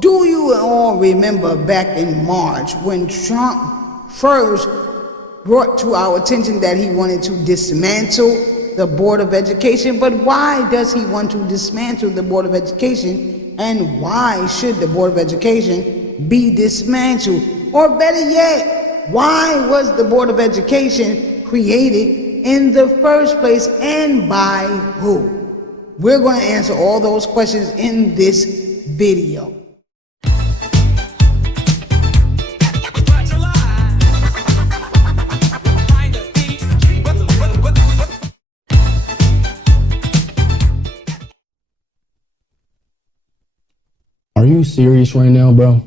do you all remember back in March when Trump first brought to our attention that he wanted to dismantle the Board of Education? But why does he want to dismantle the Board of Education? And why should the Board of Education be dismantled? Or better yet, why was the Board of Education created in the first place, and by who? We're going to answer all those questions in this video. Are you serious right now, bro?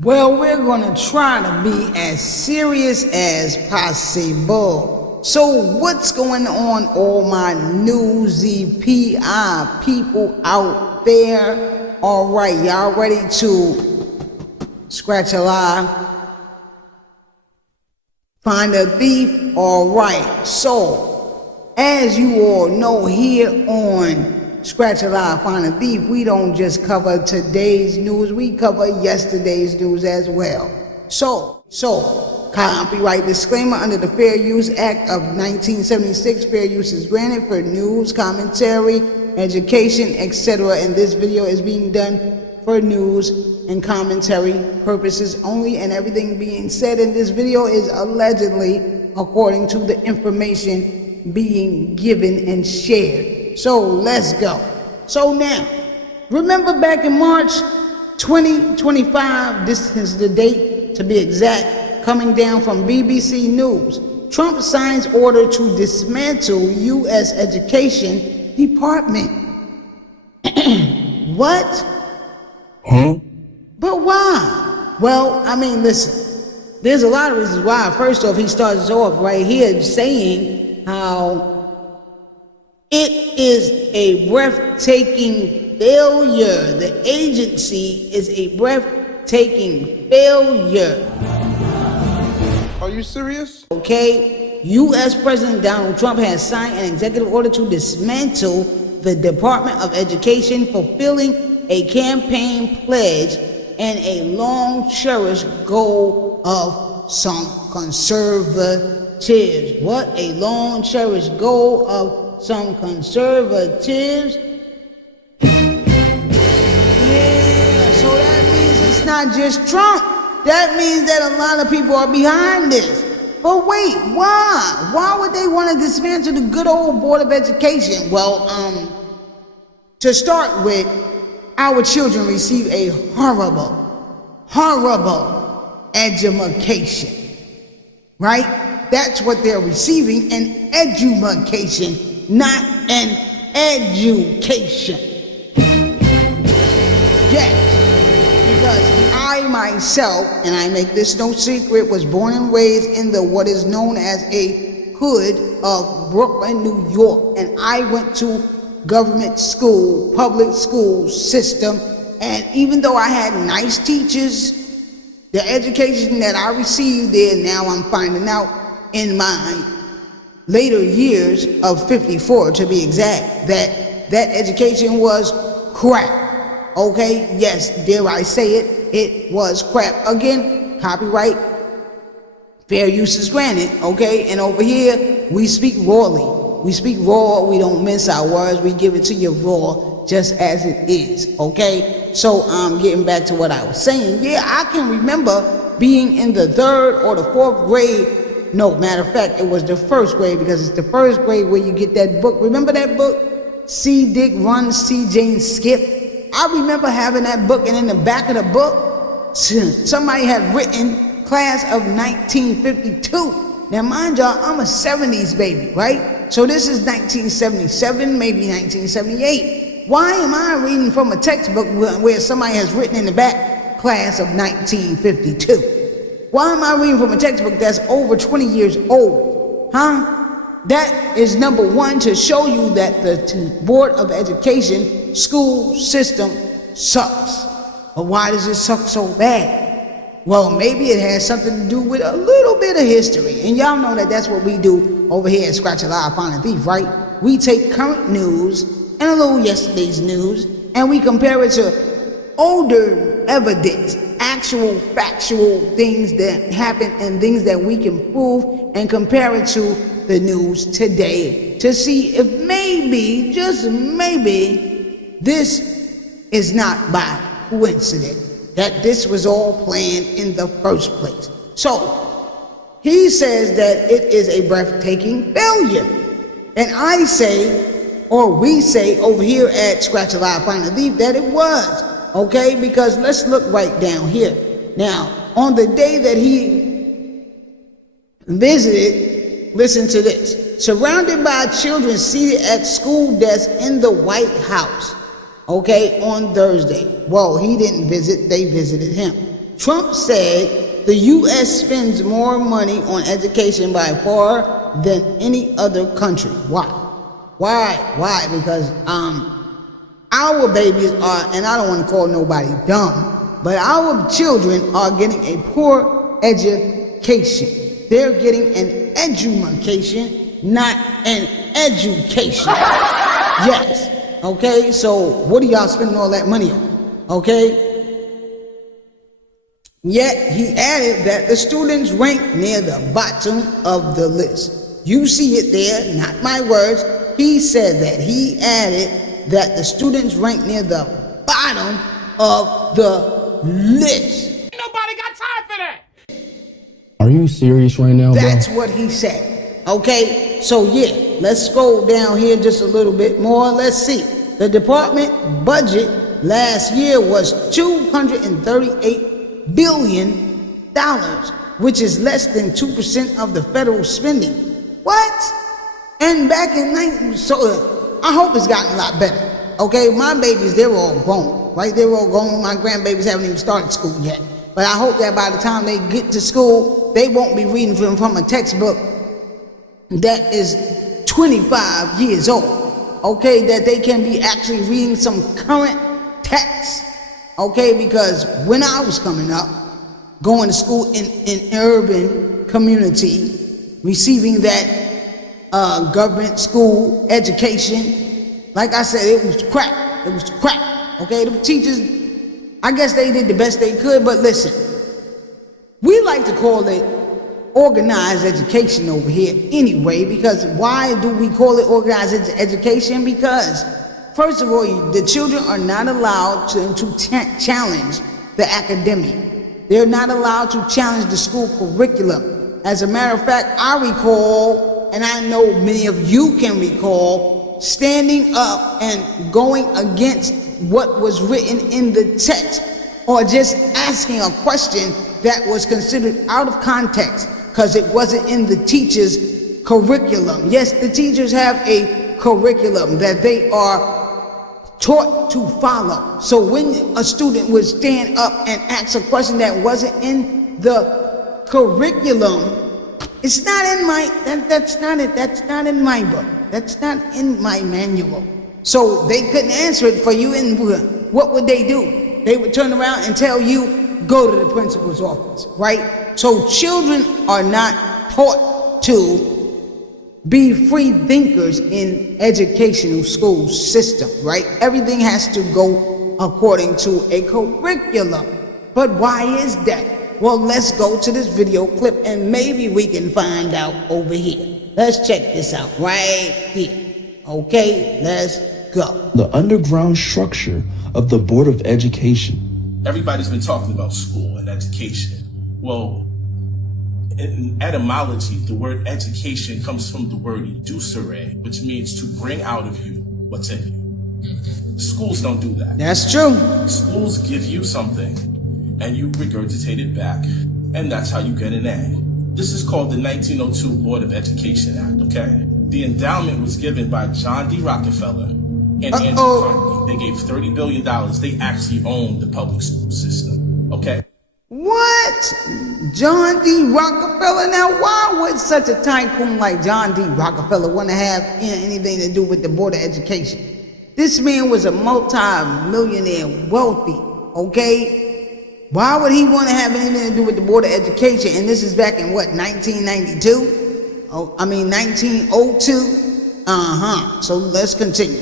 Well, we're gonna try to be as serious as possible. So what's going on, all my newsy PI people out there? All right, y'all ready to scratch a lie, find a thief? All right, so as you all know, here on Scratch a Lie, Find a Thief, we don't just cover today's news, we cover yesterday's news as well. So, copyright disclaimer: under the Fair Use Act of 1976, fair use is granted for news, commentary, education, etc. And this video is being done for news and commentary purposes only, and everything being said in this video is allegedly according to the information being given and shared. So let's go. So now, remember back in March 2025, this is the date to be exact, coming down from BBC News. Trump signs order to dismantle U.S. Education Department. What? Huh? But why? Well, I mean, listen, there's a lot of reasons why. First off, he starts off right here saying how it is a breathtaking failure. The agency is a breathtaking failure. Are you serious? Okay, U.S. President Donald Trump has signed an executive order to dismantle the Department of Education, fulfilling a campaign pledge and a long-cherished goal of some conservatives. What? A long-cherished goal of some conservatives? Yeah, so that means it's not just Trump. That means that a lot of people are behind this. But wait, why? Why would they want to dismantle the good old Board of Education? Well, to start with, our children receive a horrible education, right? That's what they're receiving, an education, not an education. Yes, because I myself, and I make this no secret, was born and raised in the what is known as a hood of Brooklyn, New York, and I went to government school, public school system, and even though I had nice teachers, the education that I received there, now I'm finding out in my later years of 54 to be exact, that education was crap. Okay, yes, dare I say it, it was crap. Again, copyright, fair use is granted, okay? And over here, we speak rawly. We speak raw, we don't mince our words, we give it to you raw, just as it is, okay? So getting back to what I was saying, yeah, I can remember being in the 3rd or the 4th grade. No, matter of fact, it was the 1st grade, because it's the 1st grade where you get that book. Remember that book? See Dick Run, See Jane Skip? I remember having that book, and in the back of the book, somebody had written class of 1952. Now, mind y'all, I'm a 70s baby, right? So this is 1977, maybe 1978. Why am I reading from a textbook where somebody has written in the back class of 1952? Why am I reading from a textbook that's over 20 years old? Huh? That is number one, to show you that the Board of Education school system sucks. But why does it suck so bad? Well, maybe it has something to do with a little bit of history. And y'all know that that's what we do over here at Scratch a Lie, Find a Thief, right? We take current news and a little yesterday's news, and we compare it to older evidence, actual factual things that happen and things that we can prove and compare it to the news today to see if maybe, just maybe, this is not by coincidence, that this was all planned in the first place. So he says that it is a breathtaking failure. And I say, or we say over here at Scratch Alive Find a Thief, that it was. Okay, because let's look right down here. Now, on the day that he visited, listen to this. Surrounded by children seated at school desks in the White House. Okay, on Thursday. Well, he didn't visit, they visited him. Trump said the U.S. spends more money on education by far than any other country. Why? Why? Because our babies are, and I don't want to call nobody dumb, but our children are getting a poor education. They're getting an edumacation, not an education. Yes. Okay, so what are y'all spending all that money on? Okay. Yet he added that the students rank near the bottom of the list. You see it there, not my words. He said that. He added that the students rank near the bottom of the list. Ain't nobody got time for that. Are you serious right now, bro? That's what he said. Okay, so yeah, let's scroll down here just a little bit more. Let's see. The department budget last year was $238 billion, which is less than 2% of the federal spending. What? And back in so I hope it's gotten a lot better. Okay, my babies, they're all grown, right? They're all grown. My grandbabies haven't even started school yet. But I hope that by the time they get to school, they won't be reading from a textbook that is 25 years old. Okay, that they can be actually reading some current text. Okay, because when I was coming up, going to school in urban community, receiving that government school education, like I said, it was crap. It was crap. Okay, the teachers, I guess they did the best they could, but listen, we like to call it organized education over here anyway, because why do we call it organized education? Because first of all, the children are not allowed to challenge the academic. They're not allowed to challenge the school curriculum. As a matter of fact, I recall, and I know many of you can recall, standing up and going against what was written in the text, or just asking a question that was considered out of context because it wasn't in the teacher's curriculum. Yes, the teachers have a curriculum that they are taught to follow. So when a student would stand up and ask a question that wasn't in the curriculum, it's not in my, that's not in my book. That's not in my manual. So they couldn't answer it for you, and what would they do? They would turn around and tell you, go to the principal's office, right? So children are not taught to be free thinkers in educational school system, right? Everything has to go according to a curriculum. But why is that? Well, let's go to this video clip and maybe we can find out over here. Let's check this out right here. Okay, let's go. The underground structure of the Board of Education. Everybody's been talking about school and education. Well, in etymology, the word education comes from the word educere, which means to bring out of you what's in you. Schools don't do that. That's true. Schools give you something and you regurgitate it back, and that's how you get an A. This is called the 1902 Board of Education Act, okay? The endowment was given by John D. Rockefeller and Andrew Carnegie. They gave $30 billion. They actually owned the public school system, okay? What? John D. Rockefella? Now, why would such a tycoon like John D. Rockefeller want to have anything to do with the Board of Education? This man was a multi-millionaire, wealthy, okay? Why would he want to have anything to do with the Board of Education? And this is back in what, 1992? 1902? So let's continue.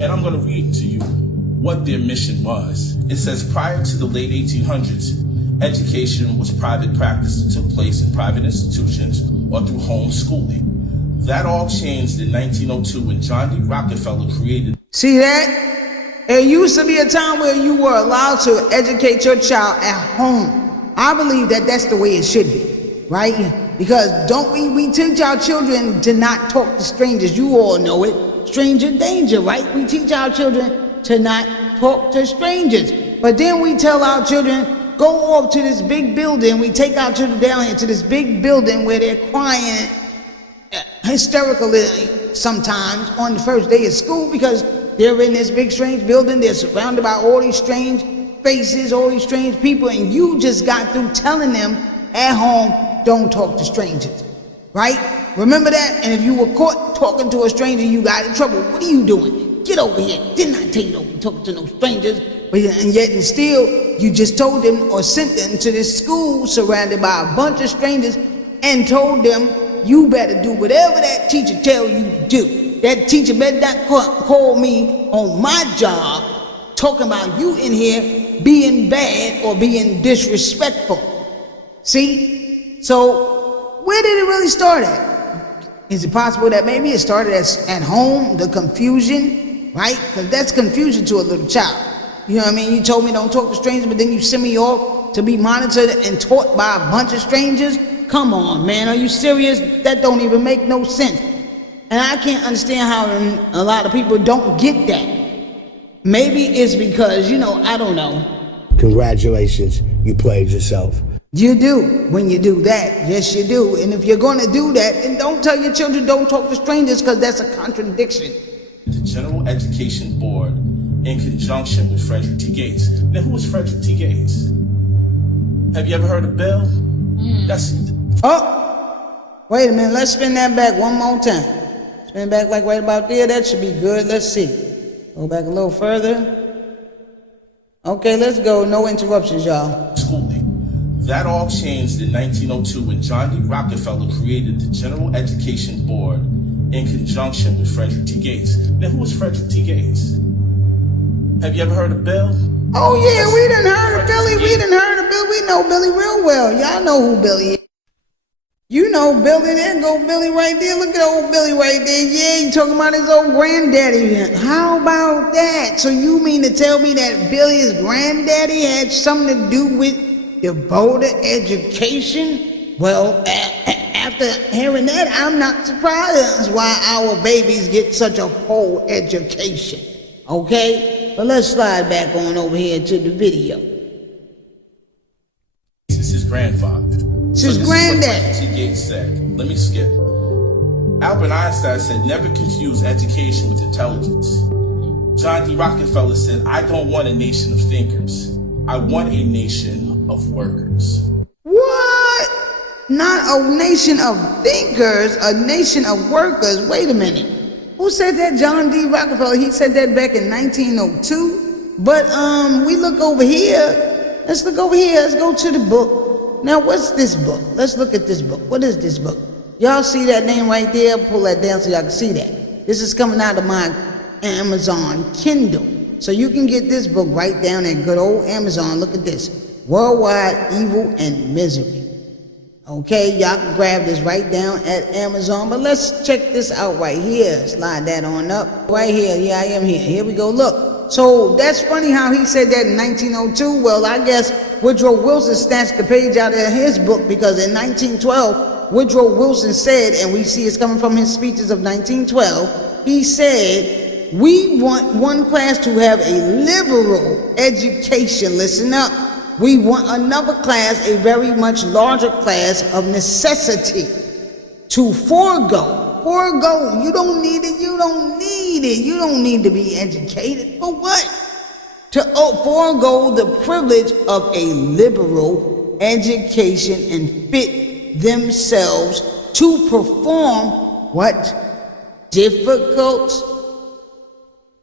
And I'm going to read to you what their mission was. It says prior to the late 1800s, education was private practice that took place in private institutions or through homeschooling. That all changed in 1902 when John D. Rockefeller created. See that? It used to be a time where you were allowed to educate your child at home. I believe that that's the way it should be, right? Because don't we teach our children to not talk to strangers. You all know it. Stranger danger, right? We teach our children to not talk to strangers. But then we tell our children, go off to this big building. We take our children down here to this big building where they're crying hysterically sometimes on the first day of school because they're in this big strange building. They're surrounded by all these strange faces, all these strange people, and you just got through telling them at home, don't talk to strangers, right? Remember that? And if you were caught talking to a stranger, you got in trouble. What are you doing? Get over here. Didn't I tell you don't be talking to no strangers? And yet and still, you just told them or sent them to this school surrounded by a bunch of strangers and told them, you better do whatever that teacher tell you to do. That teacher better not call me on my job talking about you in here being bad or being disrespectful. See? So, where did it really start at? Is it possible that maybe it started at home, the confusion, right? Because that's confusion to a little child. You know what I mean? You told me don't talk to strangers, but then you send me off to be monitored and taught by a bunch of strangers? Come on, man, are you serious? That don't even make no sense. And I can't understand how a lot of people don't get that. Maybe it's because, I don't know. Congratulations, you played yourself. You do when you do that. Yes, you do. And if you're going to do that, then don't tell your children don't talk to strangers because that's a contradiction. The General Education Board in conjunction with Frederick T. Gates. Now, who was Frederick T. Gates? Have you ever heard of Bill? Oh, wait a minute. Let's spin that back one more time. Spin back like right about there. That should be good. Let's see. Go back a little further. Okay, let's go. No interruptions, y'all. Schooling. That all changed in 1902 when John D. Rockefeller created the General Education Board in conjunction with Frederick T. Gates. Now, who was Frederick T. Gates? Have you ever heard of Bill? Oh, yeah, we done heard of Billy. We done heard of Bill. We know Billy real well. Y'all know who Billy is. You know Billy. There go Billy right there. Look at old Billy right there. Yeah, you talking about his old granddaddy. How about that? So you mean to tell me that Billy's granddaddy had something to do with the board of education? Well, after hearing that, I'm not surprised why our babies get such a poor education. Okay? But let's slide back on over here to the video. This is his grandfather. This is granddad. T. Gates said. Let me skip. Albert Einstein said, never confuse education with intelligence. John D. Rockefeller said, I don't want a nation of thinkers. I want a nation of workers. What? Not a nation of thinkers, a nation of workers. Wait a minute. Who said that? John D. Rockefeller. He said that back in 1902. But we look over here. Let's look over here. Let's go to the book. Now, what's this book? Let's look at this book. What is this book? Y'all see that name right there? Pull that down so y'all can see that. This is coming out of my Amazon Kindle. So you can get this book right down at good old Amazon. Look at this. Worldwide Evil and Misery. Okay, y'all can grab this right down at Amazon. But let's check this out right here. Slide that on up. Right here. Yeah, I am here. Here we go. Look. So that's funny how he said that in 1902. Well, I guess Woodrow Wilson snatched the page out of his book because in 1912, Woodrow Wilson said, and we see it's coming from his speeches of 1912, he said, we want one class to have a liberal education. Listen up. We want another class, a very much larger class of necessity to forego. You don't need it. You don't need it. You don't need to be educated. For what? To forego the privilege of a liberal education and fit themselves to perform what? Difficult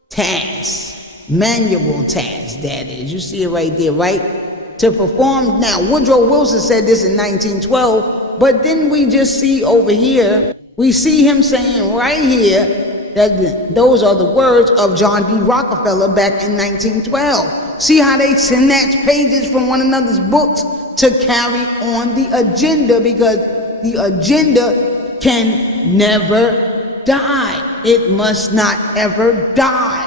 tasks. Manual tasks, that is. You see it right there, right? To perform. Now, Woodrow Wilson said this in 1912, but then we just see over here, we see him saying right here that those are the words of John D. Rockefeller back in 1912. See how they snatch pages from one another's books to carry on the agenda, because the agenda can never die. It must not ever die.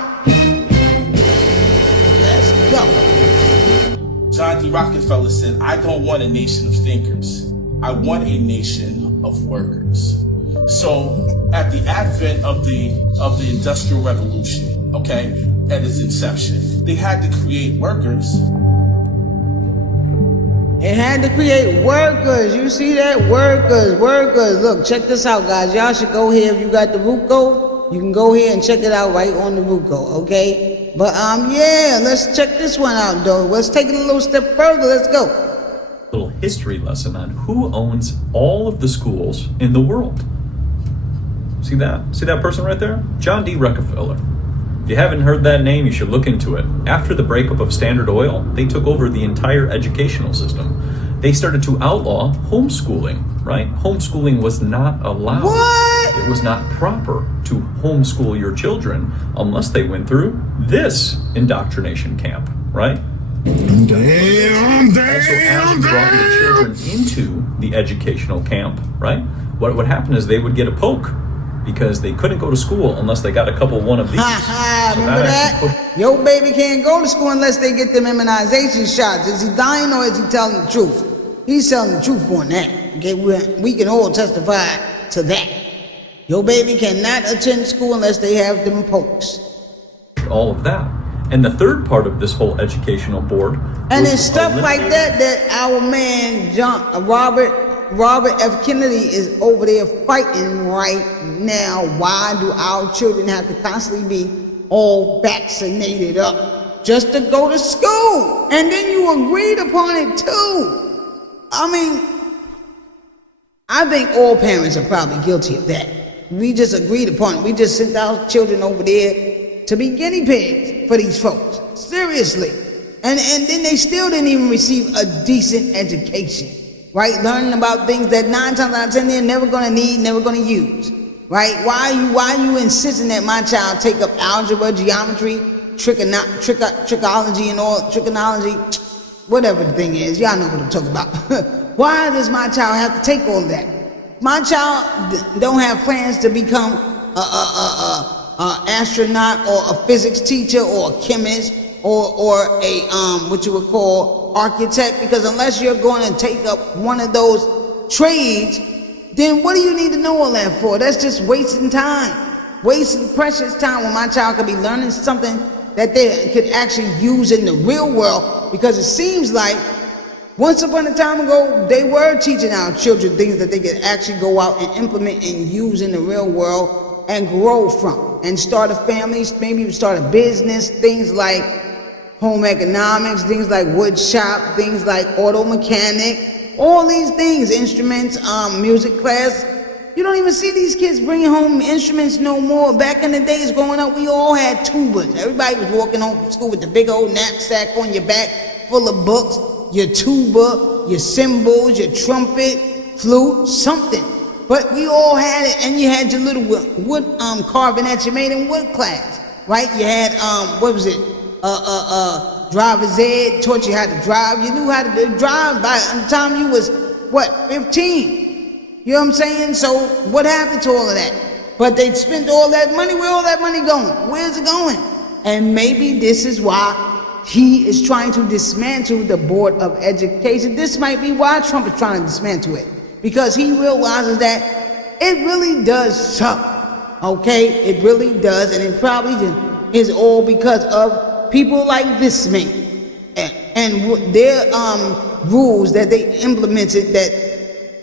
Let's go. John D. Rockefeller said, I don't want a nation of thinkers. I want a nation of workers. So at the advent of the Industrial Revolution, okay, at its inception, they had to create workers. It had to create workers. You see that? Workers. Look, check this out, guys. Y'all should go here. If you got the root code, you can go here and check it out right on the root code, okay? But yeah, let's check this one out, though. Let's take it a little step further. Let's go. Little history lesson on who owns all of the schools in the world. See that? See that person right there? John D. Rockefeller. If you haven't heard that name, you should look into it. After the breakup of Standard Oil, they took over the entire educational system. They started to outlaw homeschooling, right? Homeschooling was not allowed. What? It was not proper to homeschool your children unless they went through this indoctrination camp, right? Also, as you brought your children into the educational camp, right? What would happen is they would get a poke, because they couldn't go to school unless they got a couple one of these. Remember that? Your baby can't go to school unless they get them immunization shots. Is he dying or is he telling the truth? He's telling the truth on that. Okay, we can all testify to that. Your baby cannot attend school unless they have them pokes. All of that. And the third part of this whole educational board. And it's stuff like that our man Robert F. Kennedy is over there fighting right now. Why do our children have to constantly be all vaccinated up just to go to school? And then you agreed upon it too. I mean, I think all parents are probably guilty of that. We just agreed upon it. We just sent our children over there to be guinea pigs for these folks. Seriously. And then they still didn't even receive a decent education. Right? Learning about things that 9 times out of 10 they're never gonna need, never gonna use. Right? Why are you insisting that my child take up algebra, geometry, trichology and all, trigonology, whatever the thing is, y'all know what I'm talking about. Why does my child have to take all of that? My child don't have plans to become a astronaut or a physics teacher or a chemist or a what you would call architect, because unless you're going to take up one of those trades, then what do you need to know all that for? That's just wasting time, wasting precious time, when my child could be learning something that they could actually use in the real world. Because it seems like once upon a time ago, they were teaching our children things that they could actually go out and implement and use in the real world and grow from, and start a family, maybe start a business, things like home economics, things like wood shop, things like auto mechanic, all these things, instruments, music class. You don't even see these kids bringing home instruments no more. Back in the days growing up, we all had tubas. Everybody was walking home from school with the big old knapsack on your back full of books, your tuba, your cymbals, your trumpet, flute, something. But we all had it, and you had your little wood carving that you made in wood class, right? You had, what was it? Driver's ed, taught you how to drive. You knew how to drive by the time you was, 15? You know what I'm saying? So what happened to all of that? But they spent all that money. Where all that money going? Where's it going? And maybe this is why he is trying to dismantle the Board of Education. This might be why Trump is trying to dismantle it, because he realizes that it really does suck. Okay? It really does. And it probably is all because of people like this man and their rules that they implemented that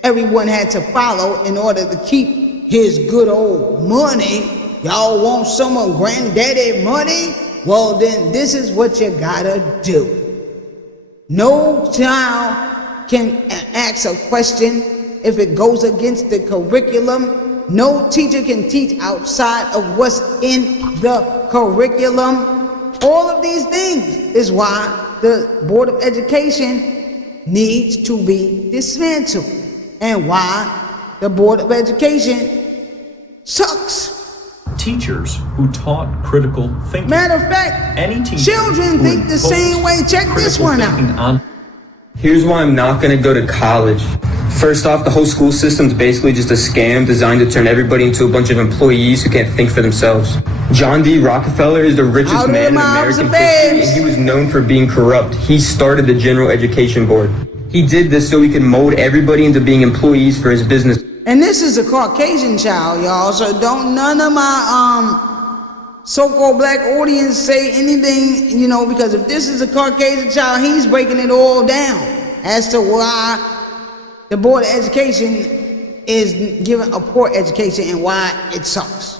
everyone had to follow in order to keep his good old money. Y'all want some of granddaddy money? Well, then this is what you gotta do. No child can ask a question if it goes against the curriculum. No teacher can teach outside of what's in the curriculum. All of these things is why the Board of Education needs to be dismantled, and why the Board of Education sucks. teachers who taught critical thinking. Matter of fact, Any teacher children who think the same imposed way. Check this critical one thinking out. on Here's why I'm not going to go to college. First off, the whole school system's basically just a scam designed to turn everybody into a bunch of employees who can't think for themselves. John D. Rockefeller is the richest Out of man in the mouths American of history, babes. and he was known for being corrupt. He started the General Education Board. He did this so he could mold everybody into being employees for his business. And this is a Caucasian child, y'all. So don't none of my so-called black audience say anything, you know, because if this is a Caucasian child, he's breaking it all down as to why the Board of Education is giving a poor education and why it sucks.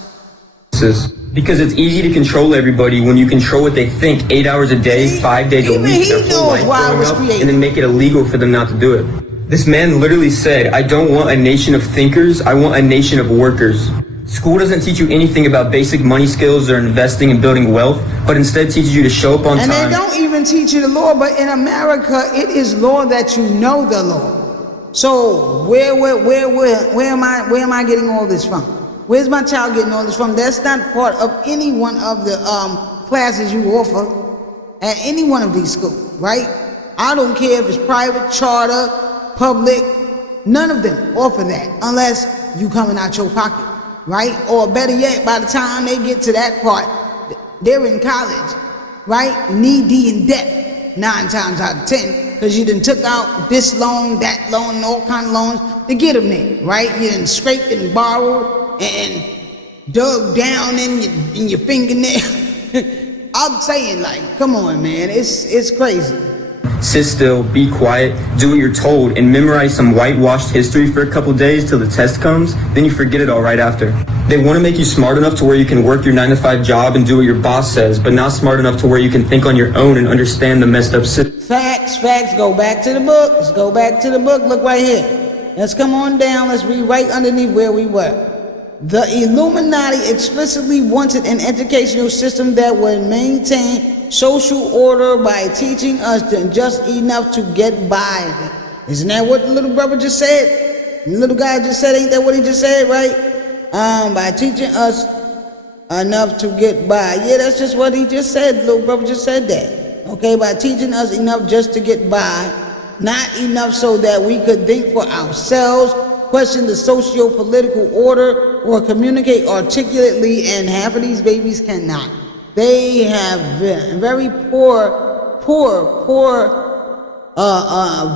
Because it's easy to control everybody when you control what they think 8 hours a day, See, 5 days a even week, he their whole knows life why it growing was up, created. and then make it illegal for them not to do it. This man literally said, I don't want a nation of thinkers, I want a nation of workers. School doesn't teach you anything about basic money skills or investing and building wealth, but instead teaches you to show up on And time. they don't even teach you the law, but in America, it is law that you know the law. So where am I getting all this from? Where's my child getting all this from? That's not part of any one of the classes you offer at any one of these schools, right? I don't care if it's private, charter, public, none of them offer that unless you coming out your pocket, right? Or better yet, by the time they get to that part, they're in college, right? Knee-deep in debt 9 times out of 10, because you done took out this loan, that loan, and all kind of loans to get them there, right? You done scraped and borrowed and dug down in your fingernail. I'm saying, like, come on, man, it's crazy. Sit still, be quiet, do what you're told, and memorize some whitewashed history for a couple days till the test comes, then you forget it all right after. They want to make you smart enough to where you can work your 9-to-5 job and do what your boss says, but not smart enough to where you can think on your own and understand the messed up system. Facts, go back to the book. Let's go back to the book. Look right here. Let's come on down. Let's read right underneath where we were. The Illuminati explicitly wanted an educational system that would maintain social order by teaching us just enough to get by. Isn't that what the little brother just said? The little guy just said, ain't that what he just said, right? By teaching us enough to get by. Yeah, that's just what he just said. Little brother just said that. Okay, by teaching us enough just to get by, not enough so that we could think for ourselves, question the socio-political order, or communicate articulately, and half of these babies cannot. They have very poor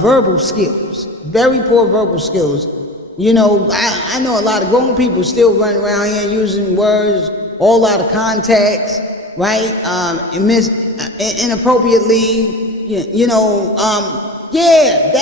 verbal skills. Very poor verbal skills. You know, I know a lot of grown people still running around here using words all out of context, right? Inappropriately, you know. Yeah,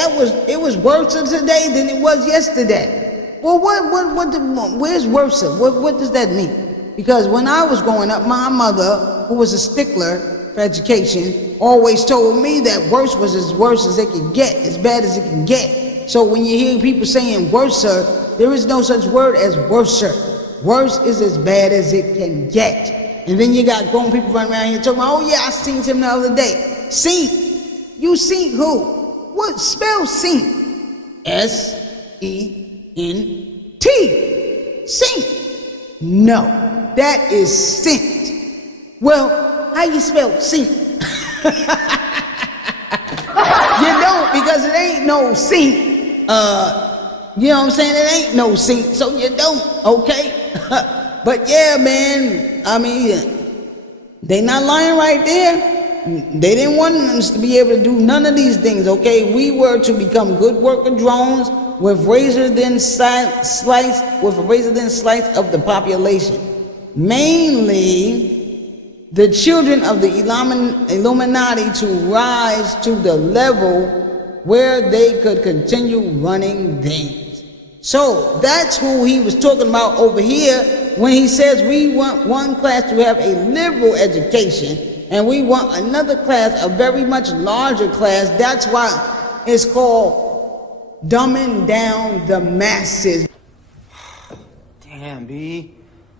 it was worse today than it was yesterday. Well, where's worse? What does that mean? Because when I was growing up, my mother, who was a stickler for education, always told me that worse was as worse as it could get, as bad as it can get. So when you hear people saying worser, there is no such word as worser. Worse is as bad as it can get. And then you got grown people running around here talking about, oh yeah, I seen him the other day. Seen? You seen who? What? Spell seen. S-E-N-T. Seen. No, that is sent. Well, how you spell seen? You don't, because it ain't no seen. You know what I'm saying? It ain't no seen, so you don't, okay? But yeah, man, I mean, they not lying right there. They didn't want us to be able to do none of these things, okay? We were to become good worker drones with razor-thin slice of the population. Mainly, the children of the Illuminati to rise to the level where they could continue running things. So that's who he was talking about over here when he says we want one class to have a liberal education and we want another class, a very much larger class. That's why it's called dumbing down the masses. Damn, B,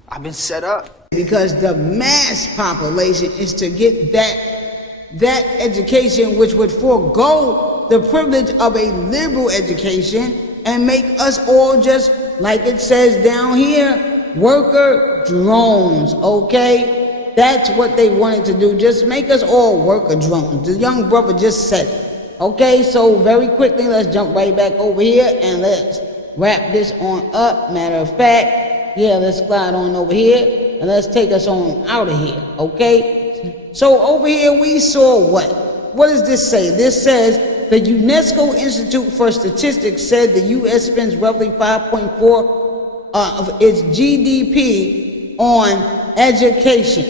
I've been set up. Because the mass population is to get that education which would forego the privilege of a liberal education and make us all just, like it says down here, worker work drones, okay? That's what they wanted to do, just make us all work a drone. The young brother just said it. Okay, so very quickly, let's jump right back over here and let's wrap this on up. Matter of fact, yeah, let's slide on over here and let's take us on out of here, okay? So over here we saw what? What does this say? This says the UNESCO Institute for Statistics said the U.S. spends roughly 5.4 of its GDP on education.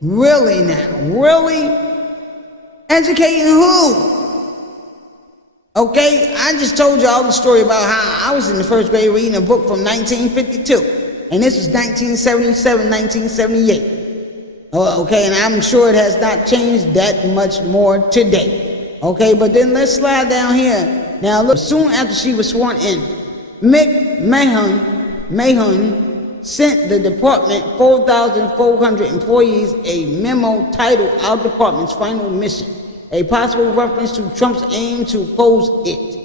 Really now? Really? Educating who? Okay, I just told y'all the story about how I was in the first grade reading a book from 1952. And this was 1977, 1978. Okay, and I'm sure it has not changed that much more today. Okay, but then let's slide down here. Now look, soon after she was sworn in, Mahon sent the department 4,400 employees a memo titled Our Department's Final Mission, a possible reference to Trump's aim to oppose it.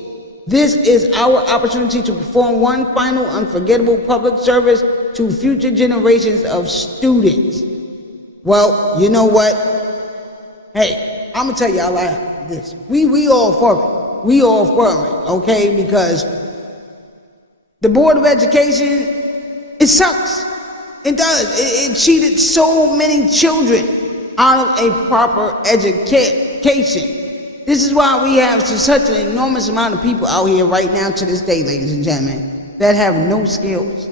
This is our opportunity to perform one final unforgettable public service to future generations of students. Well, you know what? Hey, I'm gonna tell y'all like this. We all for it. We all for it, okay? Because the Board of Education, it sucks. It does. It cheated so many children out of a proper education. This is why we have such an enormous amount of people out here right now to this day, ladies and gentlemen, that have no skills.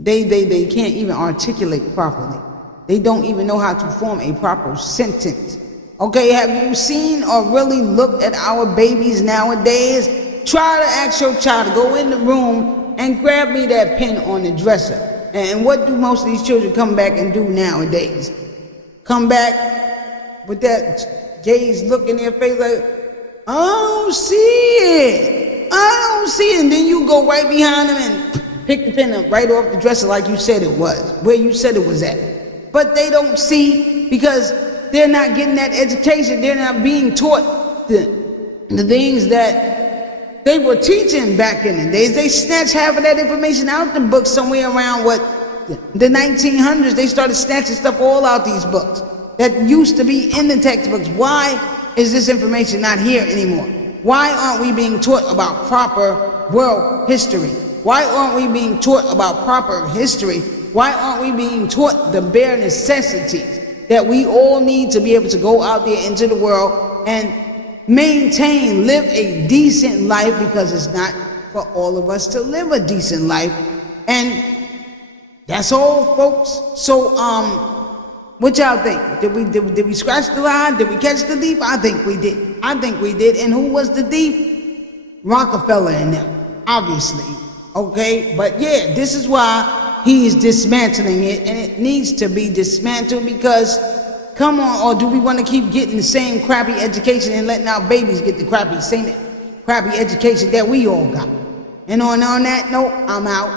They can't even articulate properly. They don't even know how to form a proper sentence. Okay, have you seen or really looked at our babies nowadays? Try to ask your child to go in the room and grab me that pen on the dresser. And what do most of these children come back and do nowadays? Come back with that gaze look in their face like, I don't see it. I don't see it. And then you go right behind them and pick the pen up right off the dresser like you said it was, where you said it was at. But they don't see because they're not getting that education. They're not being taught the things that they were teaching back in the days. They snatched half of that information out the books somewhere around the 1900s. They started snatching stuff all out these books that used to be in the textbooks. Why is this information not here anymore? Why aren't we being taught about proper world history? Why aren't we being taught about proper history? Why aren't we being taught the bare necessities that we all need to be able to go out there into the world and live a decent life, because it's not for all of us to live a decent life. And that's all, folks. So, what y'all think? Did we scratch the line? Did we catch the thief? I think we did. I think we did. And who was the thief? Rockefella and them, obviously. Okay, but yeah, this is why he's dismantling it, and it needs to be dismantled because, come on, or do we want to keep getting the same crappy education and letting our babies get the same crappy education that we all got? And on that note, I'm out.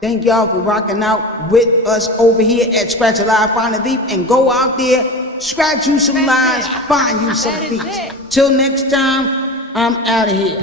Thank y'all for rocking out with us over here at Scratch a Lie, Find a Thief, and go out there, scratch you some lies, find you some thieves. Till next time, I'm out of here.